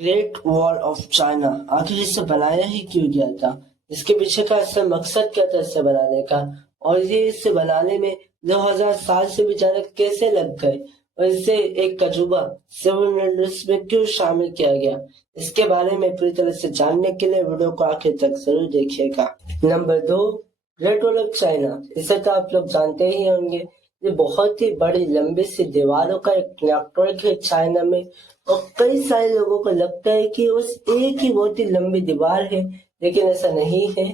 Great wall of China आखिर इसे बनाया ही क्यों गया था? इसके पीछे का असल मकसद क्या था इसे बनाने का? और ये इसे बनाने में 2000 साल से भी ज्यादा कैसे लग गए? और इसे एक तजुर्बा सिविल वंडर्स में क्यों शामिल किया गया? इसके बारे में पूरी तरह से जानने के लिए वीडियो को आखिर तक जरूर देखिएगा। Number 2, great wall of China. इसे तो आप लोग जानते ही होंगे। ये बहुत ही बड़ी लंबी सी दीवारों का एक नेटवर्क है चाइना में। और कई सारे लोगों को लगता है कि बस एक ही बहुत ही लंबी दीवार है, लेकिन ऐसा नहीं है।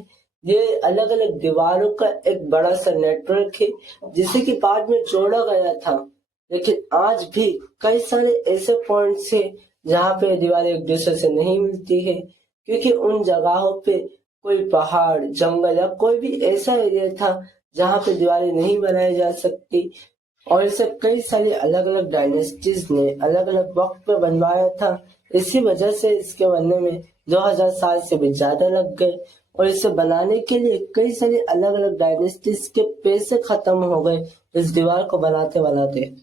ये अलग अलग दीवारों का एक बड़ा सा नेटवर्क है, जिसे कि बाद में जोड़ा गया था। लेकिन आज भी कई सारे ऐसे पॉइंट्स हैं जहाँ पे दीवारें एक दूसरे से नहीं मिलती है, क्योंकि उन जगहों पे कोई पहाड़, जंगल या कोई भी ऐसा एरिया था जहाँ पे दीवारें नहीं बनाई जा सकती। और इसे कई सारी अलग अलग डायनेस्टीज ने अलग अलग वक्त पे बनवाया था। इसी वजह से इसके बनने में 2000 साल से भी ज्यादा लग गए। और इसे बनाने के लिए कई सारी अलग अलग डायनेस्टीज के पैसे खत्म हो गए इस दीवार को बनाते बनाते।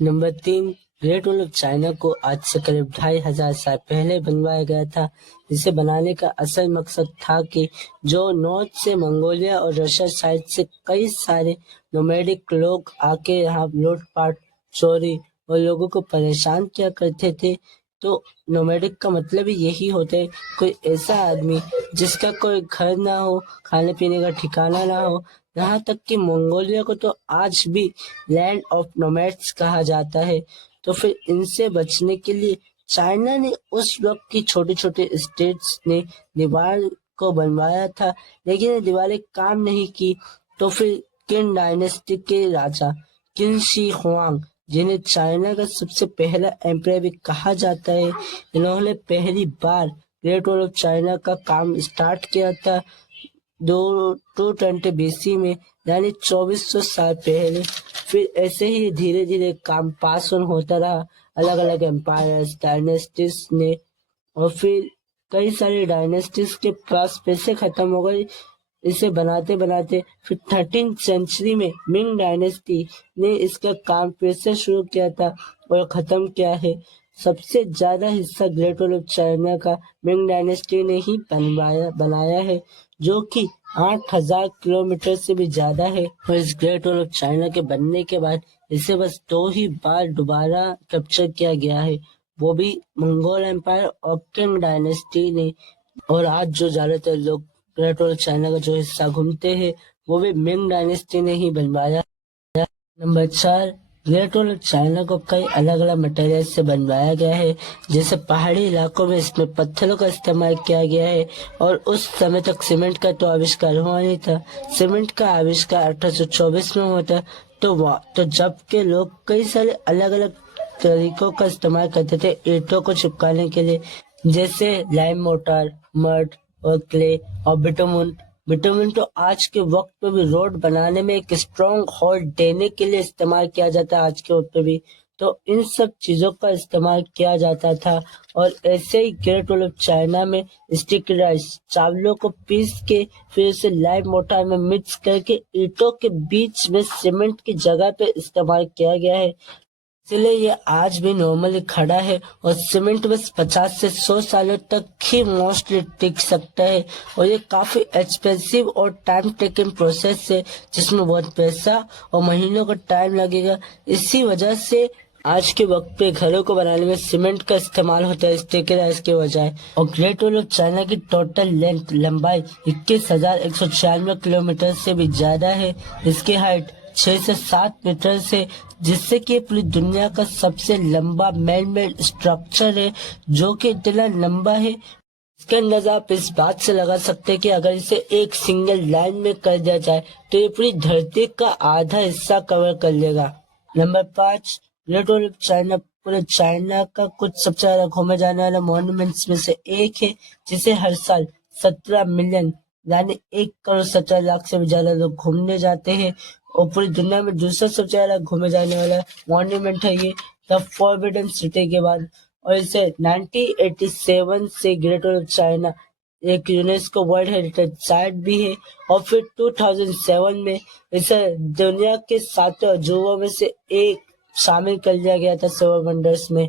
Number 3, great wall of China को आज से करीब 2500 साल पहले बनवाया गया था। इसे बनाने का असल मकसद था कि जो नॉर्थ से मंगोलिया और रशिया साइड से कई सारे नोमैडिक लोग आके यहाँ लूटपाट, चोरी और लोगों को परेशान किया करते थे। तो नोमैडिक का मतलब ही यही होता है, कोई ऐसा आदमी जिसका कोई घर ना हो, खाने पीने का ठिकाना ना हो। यहाँ तक कि मंगोलिया को तो आज भी लैंड ऑफ नोमैड्स कहा जाता है। तो फिर इनसे बचने के लिए चाइना ने उस वक्त की छोटे छोटे स्टेट्स ने दीवार को बनवाया था, लेकिन ये दीवारें काम नहीं की। तो फिर किन डायनेस्टी के राजा किन शी हुआंग, जिन्हें चाइना का सबसे पहला एम्पायर भी कहा जाता है, इन्होंने पहली बार ग्रेट वॉल ऑफ चाइना का काम स्टार्ट किया था 220 BC में, यानी 2400 साल पहले। फिर ऐसे ही धीरे धीरे काम पास ऑन होता रहा अलग अलग एम्पायर्स, डायनेस्टीज ने। और फिर कई सारी डायनेस्टीज के पास पैसे खत्म हो गए इसे बनाते बनाते। फिर 13th सेंचुरी में मिंग डायनेस्टी ने इसका काम फिर से शुरू किया था और खत्म किया है। सबसे ज्यादा हिस्सा ग्रेट वॉल ऑफ चाइना का मिंग डायनेस्टी ने ही बनाया है, जो कि 8000 किलोमीटर से भी ज्यादा है। और इस ग्रेट वॉल ऑफ चाइना के बनने के बाद इसे बस 2 ही बार दोबारा कैप्चर किया गया है, वो भी मंगोल एम्पायर और किंग डायनेस्टी ने। और आज जो ज्यादातर लोग ग्रेट वॉल ऑफ चाइना का जो हिस्सा घूमते हैं, वो भी मिंग डायनेस्टी ने ही बनवाया। Number 4, great wall of China को कई अलग अलग मटेरियल से बनवाया गया है। जैसे पहाड़ी इलाकों में इसमें पत्थरों का इस्तेमाल किया गया है, और उस समय तक सीमेंट का तो आविष्कार हुआ नहीं था। सीमेंट का आविष्कार 1824 में हुआ था। तो जब के लोग कई सारे अलग अलग तरीकों का इस्तेमाल करते थे ईंटों को चिपकाने के लिए, जैसे लाइम मोटार, मड और क्ले और बिटुमुन। बिटुमिन तो आज के वक्त पे भी रोड बनाने में एक स्ट्रॉन्ग होल्ड देने के लिए इस्तेमाल किया जाता है आज के वक्त पे भी। तो इन सब चीजों का इस्तेमाल किया जाता था। और ऐसे ही ग्रेट वॉल ऑफ चाइना में स्टिकी राइस, चावलों को पीस के फिर उसे लाइव मोर्टार में मिक्स करके ईंटों के बीच में सीमेंट की जगह पे इस्तेमाल किया गया है। इसलिए ये आज भी नॉर्मली खड़ा है, और सीमेंट बस 50 से 100 सालों तक ही मोस्टली टिक सकता है। और ये काफी एक्सपेंसिव और टाइम टेकिंग प्रोसेस है, जिसमें बहुत पैसा और महीनों का टाइम लगेगा। इसी वजह से आज के वक्त पे घरों को बनाने में सीमेंट का इस्तेमाल होता है स्टिकी राइस के बजाय। और ग्रेट वॉल ऑफ चाइना की टोटल लंबाई 21,196 किलोमीटर से भी ज्यादा है। इसकी हाइट 6 से 7 मीटर से, जिससे कि पूरी दुनिया का सबसे लंबा मैन मेड स्ट्रक्चर है, जो कि इतना लंबा है। इसका अंदाजा आप इस बात से लगा सकते हैं कि अगर इसे एक सिंगल लाइन में कर दिया जाए तो ये पूरी धरती का आधा हिस्सा कवर कर लेगा। Number 5, great wall of China पूरे चाइना का कुछ सबसे ज्यादा घूमे जाने वाला मॉन्यूमेंट्स में से एक है, जिसे हर साल 17 मिलियन यानी 1,17,00,000 से भी ज्यादा लोग घूमने जाते हैं। और पूरी दुनिया में दूसरा सबसे ज्यादा घूमे जाने वाला मॉन्यूमेंट है ये, द फॉरबिडन सिटी के बाद। और इसे 1987 से ग्रेट वॉल ऑफ चाइना एक यूनेस्को वर्ल्ड हेरिटेज साइट भी है। और फिर 2007 में इसे दुनिया के 7 अजूबों में से एक शामिल कर लिया गया था 7 वंडर्स में।